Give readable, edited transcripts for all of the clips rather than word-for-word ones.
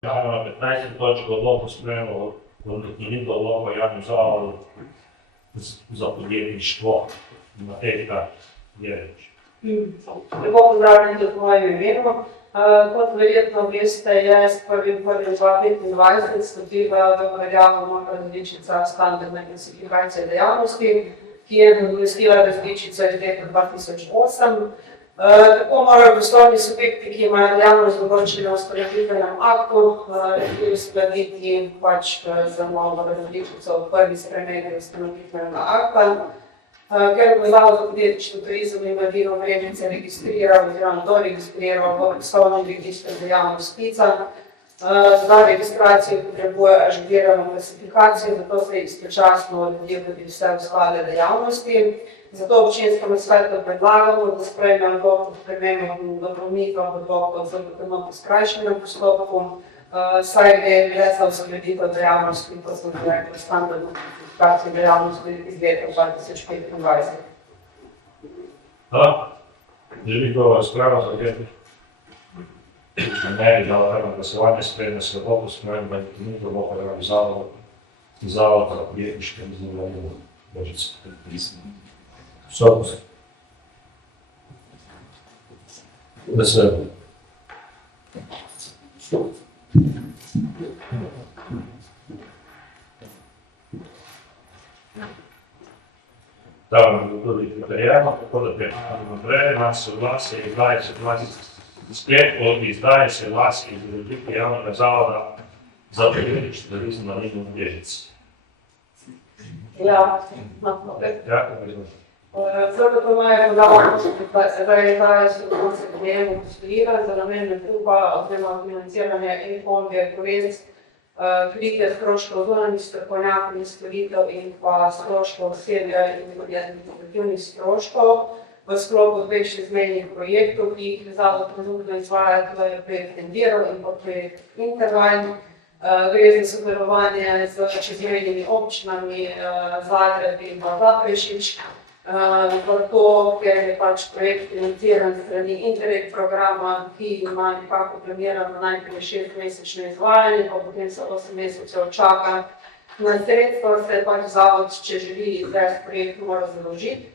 Prehajamo na 15. točko odloka sprejemov dopolnitev odloka o javnem zavodu za podjetništvo. Materijka Jerič. Lepo pozdravljeni v mojem imenu. Kot verjetno veste, je s 1.1.2025 stopila v veljavo nova različica standardne klasifikacije dejavnosti, ki je nadomestila različico iz leta 2008. Tako morajo poslovni subjekti, ki imajo dejavnost določeno v ustanovitvenem aktu, uskladiti z novo različico v prvi spremembi ustanovitvenega akta. Ker bo Zavod za podjetništvo, turizem in mladino Vrednice registriral oziroma doregistriral v poslovnem registru dejavnost sklica, za registracijo potrebuje ažurirano klasifikacijo, zato se istočasno uredil tudi vse ostale dejavnosti. Zato občinskemu svetu predlagamo, da sprejme odlok o spremembah dopolnitev odlokov ZPTM po skrajšanem postopku, saj gre za uskladitev dejavnosti, kot sem rekla, standardno klasifikacijo dejavnosti iz leta 2025. Želi kdo razpravo za odlok? Ne, da glasovanje sprejme se odlok o spremembah dopolnitev odloka o Zavodu za podjetništvo in mladino Vrednice. Sokus. Vesel. Da vam tudi pripravljamo, tako da prehajamo naprej, na soglasje izdaje sklep o izdaji soglasja iz odločitve javnega zavoda za podjetništvo turizem in mladino Vrednice. ZPTM je podala da je izdaja soglasja k njemu postojila za namen nakupa oziroma financiranja e-fondov Provest, kritja stroškov zunanjih strokovnjakov in storitev in pa stroškov osebja in administrativnih stroškov v sklopu dveh čezmejnih projektov, ki jih Zavod trenutno izvaja, to je projekt Endiro in pa projekt Interval. Gre za sodelovanje z čezmejnimi občinami Zagreb in pa Zaprešić. Zato, ker je projekt financiran strani Interreg programa, ki ima nekako planirano najprej 6-mesečno izvajanje, pa potem se 8 mesecev čaka na sredstva, se Zavod, če želi izvesti projekt, mora založiti.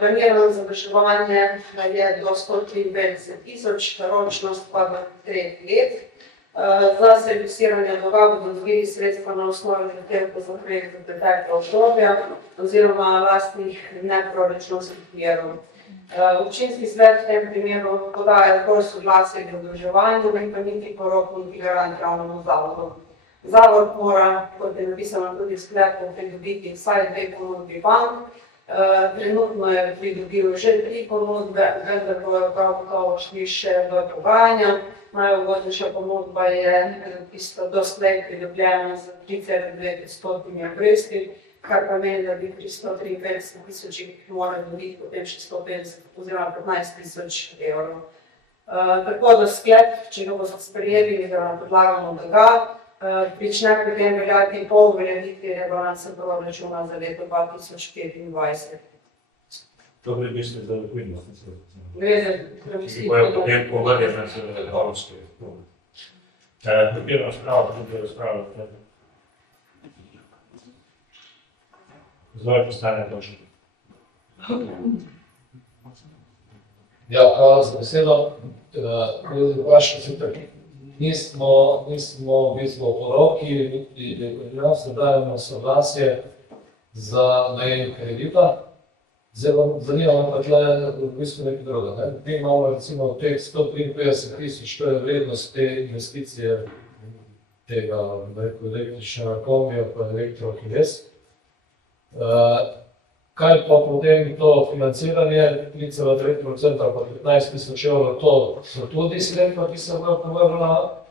Planirano zadrževanje je do 153.000, ročnost pa do 3 let. Za servisiranje dolga bodo dobili sredstva na osnovi zahtevkov za projekt za pretekla obdobja oziroma lastnih neproračunskih virov. Občinski svet v tem primeru podaja zgolj soglasje k zadolževanju, ne pa niti poroko niti garant javnemu zavodu. Zavod mora, kot je napisano tudi v sklepu, pridobiti vsaj 2 ponudbi bank. Trenutno je pridobil že 3 ponudbe, vendar bojo prav gotovo šli še v pogajanja. Najugodnejša ponudba je tista doslej pridobljena z 3,2% obresti, kar pomeni, da bi pri 153.000 morali dobiti potem še 150 oziroma 15.000 evrov. Tako da sklep, če ga boste sprejeli, da predlagamo, da ga, prične potem veljati po uveljavitvi rebalansa proračuna za leto 2025. To gre v bistvu za likvidnost. Gre za premestitev. Bojo potem povrjene z ekonomske. Katero razpravo, tudi razpravo. Zdaj postane točno. Ja, hvala za besedo. Vaš očitek, nismo v bistvu poroki, se dajemo soglasje za najem kredita. Zdaj vam zanima pa tle v bistvu nekaj druga. Mi imamo recimo teh 153.000, to je vrednost te investicije tega električnega kombija pa elektrohives. Kaj pa potem to financiranje, 3,9% pa 15.000 evrov, to so tudi sredstva, ki se bodo povrnila,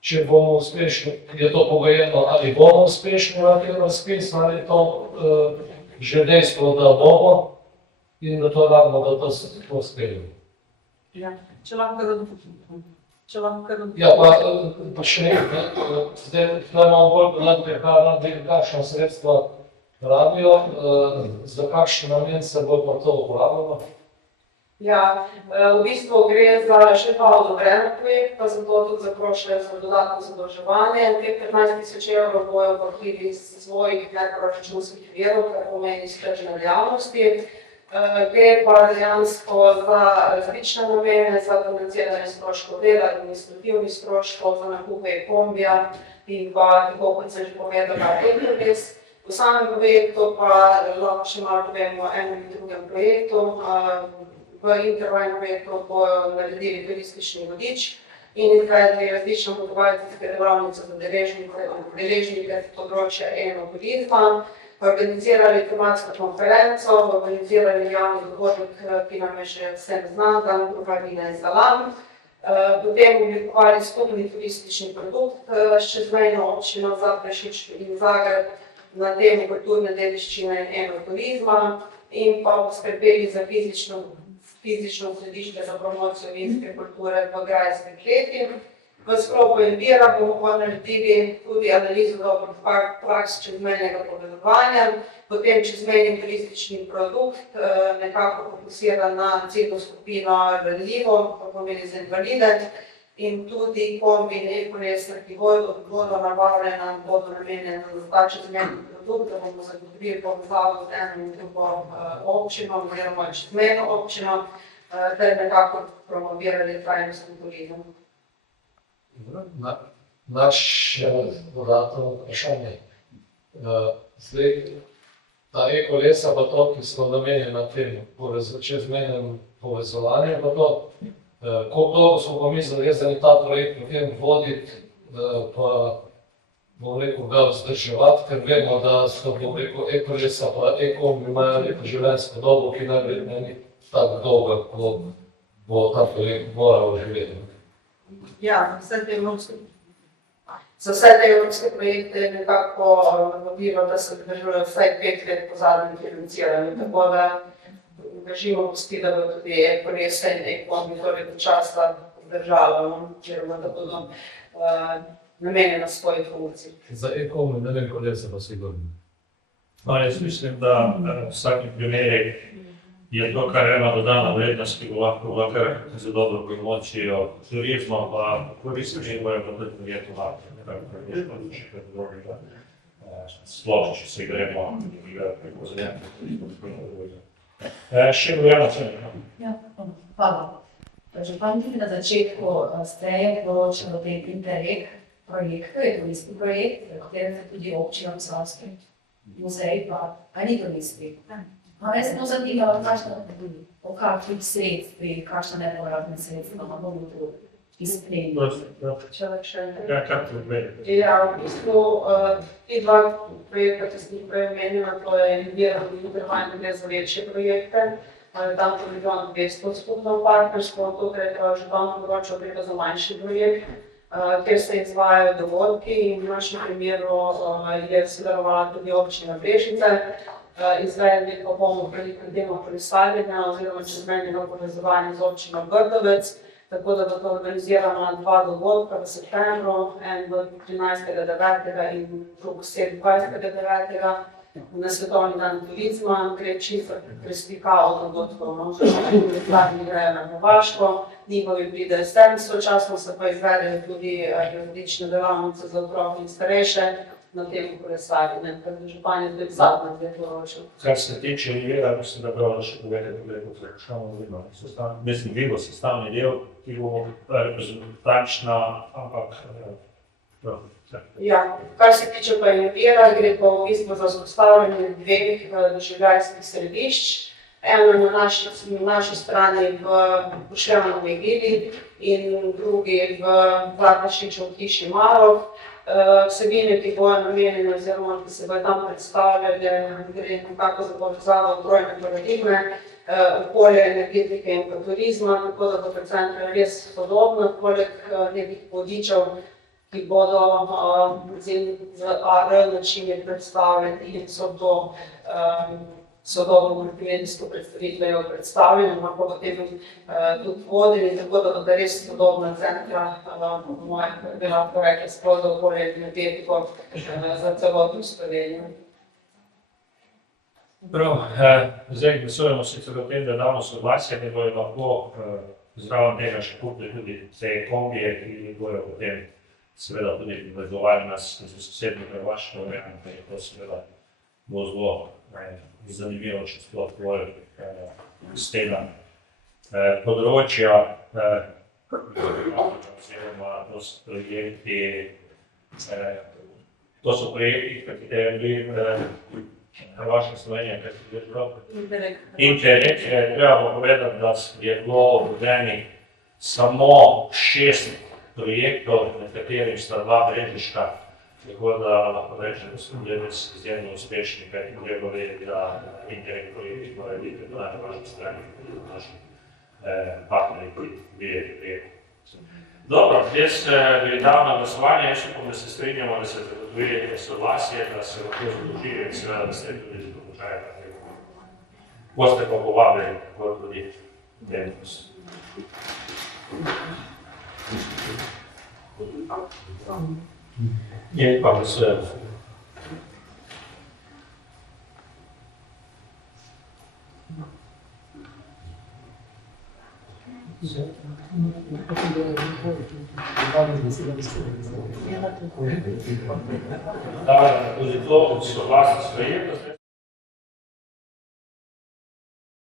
če bomo uspešni, je to pogojeno, ali bomo uspešni na tem razpisu, ali je to že dejstvo, da bomo in da to radimo, da to uspeli. Ja, če lahko Ja, pa še nekaj, zdaj imamo bolj podati, kakšna sredstva rabijo, za kakšen namen se bo pa to uporabljalo. Ja, v bistvu gre za še dva odobrena projekta, zato tudi zaprošajo za dodatno zadolževanje. Teh 15 000 evrov bojo pokrili iz svojih neproračunskih virov, kar pomeni iz tržne dejavnosti. Gre pa dejansko za različne namene, za financiranje stroškov dela, administrativnih stroškov, za nakupe e-kombija in pa, tako kot sem že povedala, e-kombis. V samem projektu pa lahko še malo povemo o enem in drugem projektu. V intervalnem projektu bojo naredili turistični vodič in izvedli različne motivacijske delavnice za deležnike področja enoturizma, organizirali tematsko konferenco, organizirali javni dogodek, ki nam je že vsem znan, dan Vina iz Galan. Potem oblikovali skupni turistični produkt s čezmejno občino za Prešič in Zagreb na temo kulturne dediščine in enoturizma in pa poskrbeli za fizično središče za promocijo vinske kulture v grajskih letih. V sklopu Envira bomo naredili tudi analizo dobrih praks čezmejnega povezovanja, potem čezmejni turistični produkt, nekako fokusira na ciljno skupino ranljivo, to pomeni za invalide, in tudi kombi in e-kolesna, ki bodo nabavljena, bodo namenjena za ta čezmejni produkt, da bomo zagotovili povezavo z eno in drugo občino, oziroma čezmejno občino, ter nekako promovirali trajnostni turizem. Naše dodatno vprašanje. Zdaj, ta e-kolesa pa to, ki smo namenjeni temu čezmejnem povezovanju, pa to, koliko dolgo smo pa mi zavezani ta projekt potem voditi, pa bom rekel, ga vzdrževati, ker vemo, da so e-kolesa pa e-kombi imajo neko življenjsko dobo, ki najverjetneje ni tako dolga, ko bo ta projekt moral živeti. Ja, za vse te evropske projekte je nekako navadilo, da se vzdržujejo vsaj 5 let po zadnjem financiranju, tako da držimo pusti, da bo tudi e-kolesa in e-kombi torej do časa vzdržalo, oziroma da bodo namenjena svoji funkciji. Za e-kombi ne vem, kolesa pa sigurno. No, jaz mislim, da v vsakem primeru je to, kar ena dodana vrednost, ki bo lahko kar za dobro promocijo turizma, pa koristi bojo pa tudi verjetno lahko, nekako še kaj drugega. Sploh, če se gremo preko zemlje. Še Bojana Cene. Ja, hvala. Župan tudi na začetku ste določili te Interreg projektu, je to isti projekt, v katerem je tudi občina Posavski muzej, pa ni to isti. Mene se to zanima, o kakvih sredstvih, kakšna nepovratna sredstva imamo tu izprednji. Ja, kar to odmeni. Ja, v bistvu ti dva projekta, ki sem jih prej omenila, to je Envira in Intervajn, gre za večje projekte. Tam to je 200 skupno partnerstvo, tukaj pa župan poročal preko za manjši projekt, kjer se izvajajo dogodki in v našem primeru je sodelovala tudi občina Brežice. Izvedli pa bomo veliko demo kolesarjenja oziroma čezmejnega povezovanja z občino Grdovec, tako da bo to organizirano 2 dogodka v septembru, en do 13.9. in drug 27.9. na Svetovni dan turizma, gre čisto preslikavo dogodkov, zadnji grejo na Hrvaško, njihovi pridejo sem, sočasno se pa izvedejo tudi različne delavnice za otroke in starejše na tem kolesarjenju, ker župan je tudi zadnja zdaj poročil. Kar se tiče Envira, mislim, da prav še povedati, kot rečemo, mislim, vi bo sestavni del, ki bo reprezentančna, ampak Ja, kar se tiče pa Envira, gre pa v bistvu za vzpostavljanje 2 doživljajskih središč. Eno na naši strani v Pošljavnovi vili in drugi v Varnašiču v hiši Marof. Vsebine, ki bojo namenjene oziroma ki se bojo tam predstavljali, gre nekako za povezavo trojne paradigme, okolje, energetike in turizma, tako da bo predvsem res podobno, poleg nekih vodičev, ki bodo z AR načini predstavljeni in so to sodobno multimedijsko predstavitvejo predstavljeno, ampak potem tudi vodeni, tako da bodo res sodobna centra, bi lahko rekli, sploh za okolje in energetiko za celotno Slovenijo. Prav, zdaj glasujemo sicer o tem, da damo soglasje, da bojo lahko zraven tega še kupili tudi te kombije, ki bojo potem seveda tudi povezovali nas z sosednjo Hrvaško, verjamem, da je to seveda bo zelo zanimivo, če sploh bolj iz tega področja. Oziroma, to so projekti, katere bili Hrvaška Slovenija, kaj se je bilo. Interreg, treba pa povedati, da je bilo odobrenih samo 6 projektov, med katerimi sta 2 brežiška, tako da lahko rečem, da smo bili res izjemno uspešni, kajti treba vedeti, da Interreg projekti morajo biti na Hrvaški strani, tudi naši partnerji, ki bi Dobro, jaz bi dal na glasovanje, jaz upam, da se strinjamo, da se zagotovi soglasje, da se lahko zadolžijo in seveda, da ste tudi zadovoljni. Boste pa povabljeni, kako tudi dejavnost. In pa glasujemo. Da, tudi to soglasje sprejeto.